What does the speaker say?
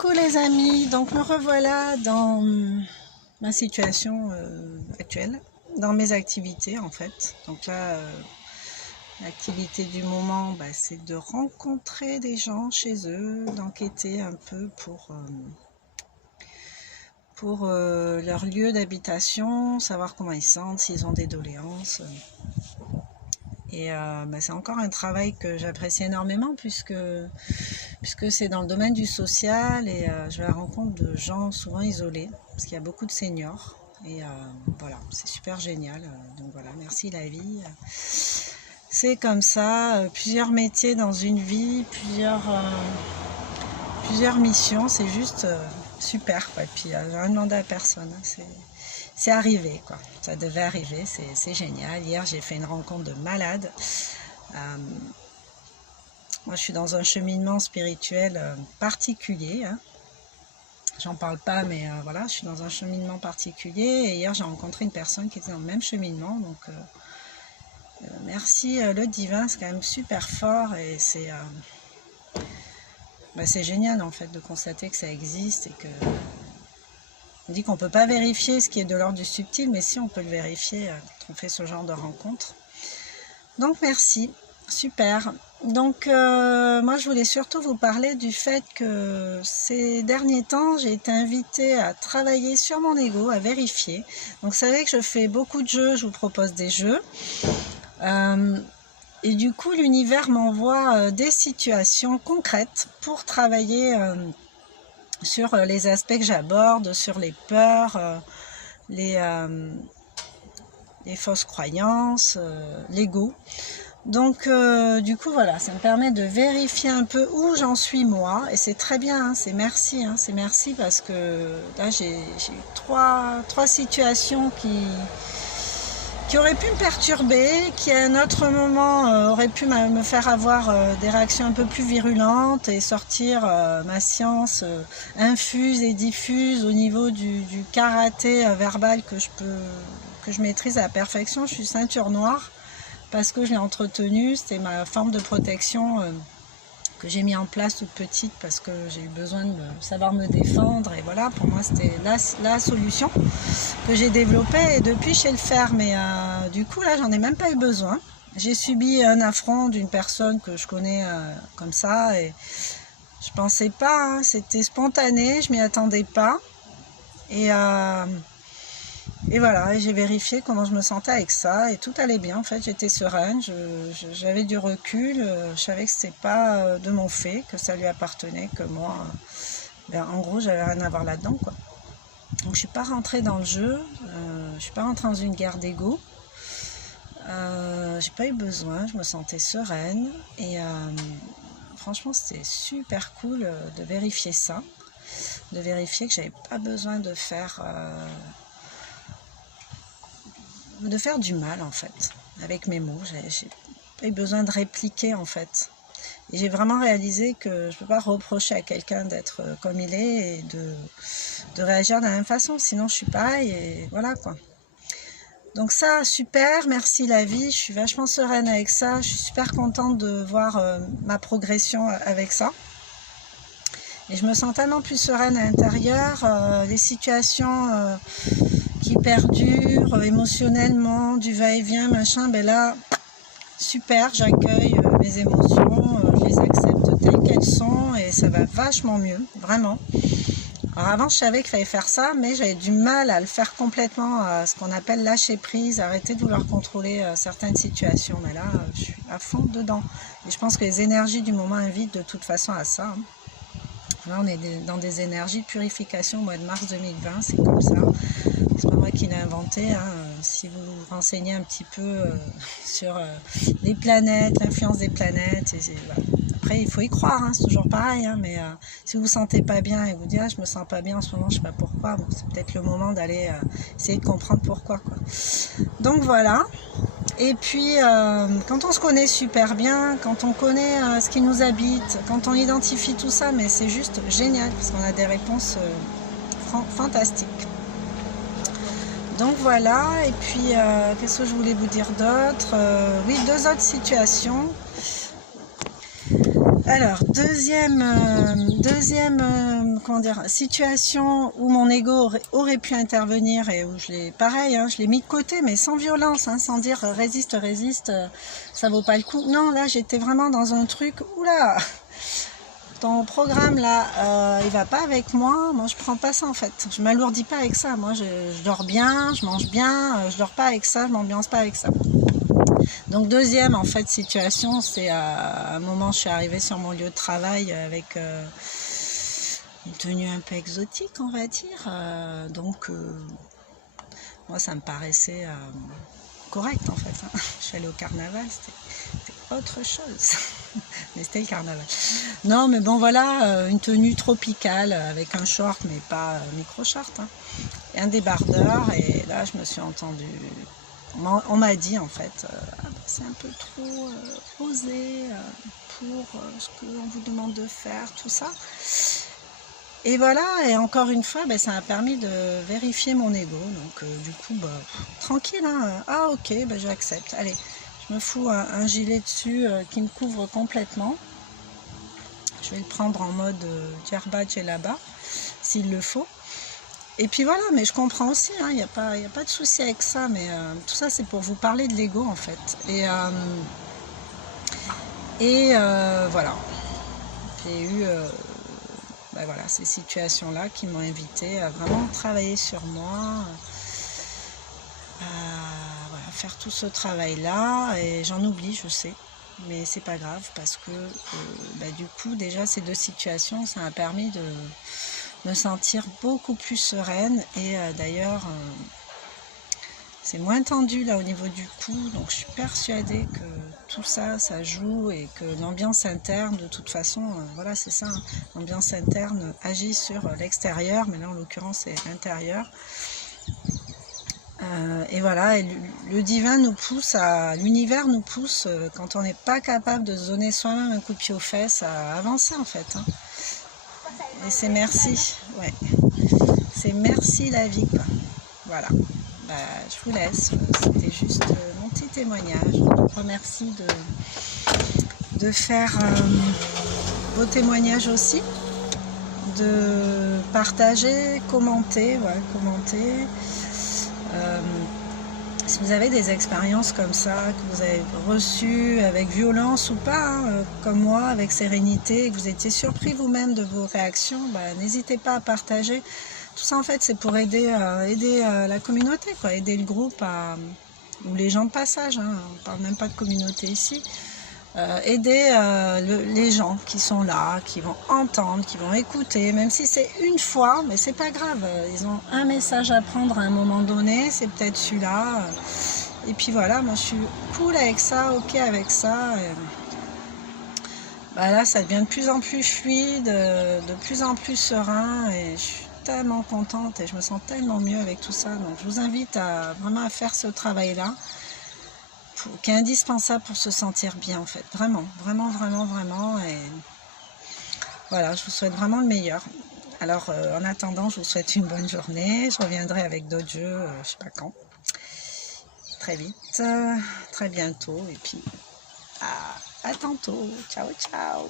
Coucou les amis, donc me revoilà dans ma situation actuelle, dans mes activités en fait. Donc là, l'activité du moment, c'est de rencontrer des gens chez eux, d'enquêter un peu pour leur lieu d'habitation, savoir comment ils sentent, s'ils ont des doléances. Et c'est encore un travail que j'apprécie énormément puisque c'est dans le domaine du social et je vais à la rencontre de gens souvent isolés parce qu'il y a beaucoup de seniors et voilà, c'est super génial. Donc voilà, merci la vie. C'est comme ça, plusieurs métiers dans une vie, plusieurs missions, c'est juste super quoi. Et puis j'ai rien demandé à personne, hein, c'est arrivé quoi, ça devait arriver, c'est génial. Hier j'ai fait une rencontre de malade. Moi je suis dans un cheminement spirituel particulier, hein. J'en parle pas mais voilà, je suis dans un cheminement particulier et hier j'ai rencontré une personne qui était dans le même cheminement, donc merci le divin, c'est quand même super fort et c'est génial en fait de constater que ça existe et que on dit qu'on ne peut pas vérifier ce qui est de l'ordre du subtil, mais si on peut le vérifier quand on fait ce genre de rencontre. Donc merci, super. Donc moi je voulais surtout vous parler du fait que ces derniers temps j'ai été invitée à travailler sur mon ego, à vérifier. Donc vous savez que je fais beaucoup de jeux, je vous propose des jeux. Et du coup l'univers m'envoie des situations concrètes pour travailler sur les aspects que j'aborde, sur les peurs, les fausses croyances, l'ego. Donc du coup voilà, ça me permet de vérifier un peu où j'en suis moi, et c'est très bien, hein, c'est merci parce que là j'ai trois situations qui aurait pu me perturber, qui à un autre moment aurait pu me faire avoir des réactions un peu plus virulentes et sortir ma science infuse et diffuse au niveau du karaté verbal que je maîtrise à la perfection. Je suis ceinture noire parce que je l'ai entretenu, c'était ma forme de protection que j'ai mis en place toute petite parce que j'ai eu besoin de savoir me défendre et voilà, pour moi c'était la solution que j'ai développée et depuis je sais le faire, mais du coup là j'en ai même pas eu besoin. J'ai subi un affront d'une personne que je connais comme ça et je pensais pas, hein, c'était spontané, je m'y attendais pas et voilà, j'ai vérifié comment je me sentais avec ça et tout allait bien. En fait, j'étais sereine, j'avais du recul, je savais que c'était pas de mon fait, que ça lui appartenait, que moi, en gros, j'avais rien à voir là-dedans, quoi. Donc, je suis pas rentrée dans le jeu, je suis pas rentrée dans une guerre d'ego. J'ai pas eu besoin, je me sentais sereine et franchement, c'était super cool de vérifier ça, de vérifier que j'avais pas besoin de faire du mal en fait avec mes mots. J'ai pas eu besoin de répliquer en fait et j'ai vraiment réalisé que je peux pas reprocher à quelqu'un d'être comme il est et de réagir de la même façon, sinon je suis pareil et voilà quoi. Donc ça, super, merci la vie, je suis vachement sereine avec ça, je suis super contente de voir ma progression avec ça et je me sens tellement plus sereine à l'intérieur. Les situations qui perdure émotionnellement, du va-et-vient, machin, là, super, j'accueille mes émotions, je les accepte telles qu'elles sont et ça va vachement mieux, vraiment. Alors avant, je savais qu'il fallait faire ça, mais j'avais du mal à le faire complètement, ce qu'on appelle lâcher prise, arrêter de vouloir contrôler certaines situations. Mais là, je suis à fond dedans. Et je pense que les énergies du moment invitent de toute façon à ça, hein. Là, on est dans des énergies de purification au mois de mars 2020, c'est comme ça. C'est pas moi qui l'ai inventé, hein. Si vous vous renseignez un petit peu sur les planètes, l'influence des planètes, voilà. Après il faut y croire, hein, c'est toujours pareil, hein, mais si vous vous sentez pas bien et vous dites je me sens pas bien en ce moment, je sais pas pourquoi, bon, c'est peut-être le moment d'aller essayer de comprendre pourquoi, quoi. Donc voilà. Et puis quand on se connaît super bien, quand on connaît ce qui nous habite, quand on identifie tout ça, mais c'est juste génial parce qu'on a des réponses fantastiques. Donc voilà, et puis qu'est-ce que je voulais vous dire d'autre? Oui, deux autres situations. Alors, deuxième comment dire, situation où mon ego aurait pu intervenir et où je l'ai, pareil, hein, je l'ai mis de côté, mais sans violence, hein, sans dire résiste, résiste, ça vaut pas le coup. Non, là, j'étais vraiment dans un truc, oula, ton programme là, il va pas avec moi. Moi, je prends pas ça en fait. Je m'alourdis pas avec ça. Moi, je dors bien, je mange bien, je dors pas avec ça, je m'ambiance pas avec ça. Donc deuxième en fait situation, c'est à un moment je suis arrivée sur mon lieu de travail avec une tenue un peu exotique on va dire, moi ça me paraissait correct en fait, hein. Je suis allée au carnaval, c'était autre chose, mais c'était le carnaval. Non mais bon voilà, une tenue tropicale avec un short mais pas micro-short, hein, et un débardeur, et là je me suis entendue. On m'a dit en fait, c'est un peu trop osé pour ce qu'on vous demande de faire, tout ça. Et voilà, et encore une fois, ça m'a permis de vérifier mon ego. Donc du coup, tranquille, hein. Ah ok, j'accepte. Allez, je me fous un gilet dessus qui me couvre complètement. Je vais le prendre en mode djirba djellaba, s'il le faut. Et puis voilà, mais je comprends aussi, il n'y a pas de souci avec ça, mais tout ça c'est pour vous parler de l'ego en fait. Et voilà, j'ai eu voilà, ces situations-là qui m'ont invité à vraiment travailler sur moi, à voilà, faire tout ce travail-là, et j'en oublie, je sais, mais c'est pas grave parce que du coup déjà ces deux situations, ça m'a permis de me sentir beaucoup plus sereine, et d'ailleurs c'est moins tendu là au niveau du cou, donc je suis persuadée que tout ça, ça joue, et que l'ambiance interne de toute façon, voilà c'est ça, hein, l'ambiance interne agit sur l'extérieur, mais là en l'occurrence c'est l'intérieur. Et voilà, et le divin nous pousse l'univers nous pousse, quand on n'est pas capable de se donner soi-même un coup de pied aux fesses, à avancer en fait, hein. Et c'est merci, ouais. C'est merci la vie, quoi. Voilà. Je vous laisse. C'était juste mon petit témoignage. Je vous remercie de faire vos témoignages aussi, de partager, commenter, voilà, commenter. Si vous avez des expériences comme ça, que vous avez reçues avec violence ou pas, hein, comme moi, avec sérénité, et que vous étiez surpris vous-même de vos réactions, n'hésitez pas à partager. Tout ça, en fait, c'est pour aider la communauté, quoi, aider le groupe, ou les gens de passage, hein, on ne parle même pas de communauté ici. Aider les gens qui sont là, qui vont entendre, qui vont écouter, même si c'est une fois, mais c'est pas grave, ils ont un message à prendre à un moment donné, c'est peut-être celui-là, et puis voilà, moi je suis cool avec ça, ok avec ça, et là ça devient de plus en plus fluide, de plus en plus serein, et je suis tellement contente et je me sens tellement mieux avec tout ça, donc je vous invite vraiment à faire ce travail-là, qui est indispensable pour se sentir bien en fait, vraiment, vraiment, vraiment, vraiment, et voilà, je vous souhaite vraiment le meilleur. Alors en attendant, je vous souhaite une bonne journée, je reviendrai avec d'autres jeux, je sais pas quand, très vite, très bientôt, et puis à tantôt, ciao ciao.